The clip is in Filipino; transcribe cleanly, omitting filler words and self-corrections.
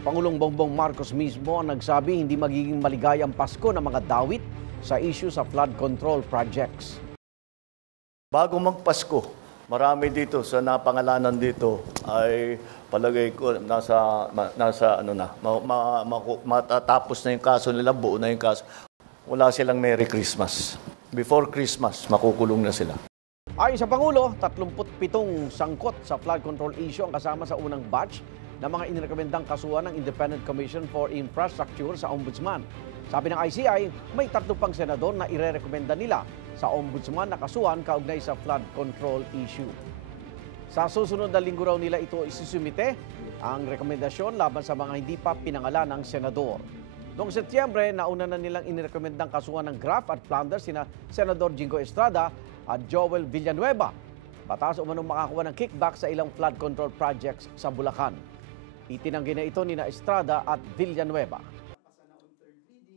Si Pangulong Bongbong Marcos mismo ang nagsabi hindi magiging maligayang Pasko ng mga dawit sa issue sa flood control projects. Bago magpasko, marami dito sa napangalanan dito ay palagay ko nasa ano na, matatapos na yung kaso nila, buo na yung kaso. Wala silang Merry Christmas. Before Christmas, makukulong na sila. Ayon sa Pangulo, 37 sangkot sa flood control issue ang kasama sa unang batch ng mga inirekomendang kasuhan ng Independent Commission for Infrastructure sa Ombudsman. Sabi ng ICI, may 3 pang senador na irerekomenda nila sa Ombudsman na kasuhan kaugnay sa flood control issue. Sa susunod na linggo raw nila ito isusumite ang rekomendasyon laban sa mga hindi pa pinangalan ng senador. Noong Setyembre, nauna na nilang inirekomendang kasuhan ng graft at plunder sina Senador Jingo Estrada at Joel Villanueva. Batas umanong makakuha ng kickback sa ilang flood control projects sa Bulacan. Itinanggi na ito ni Estrada at Villanueva.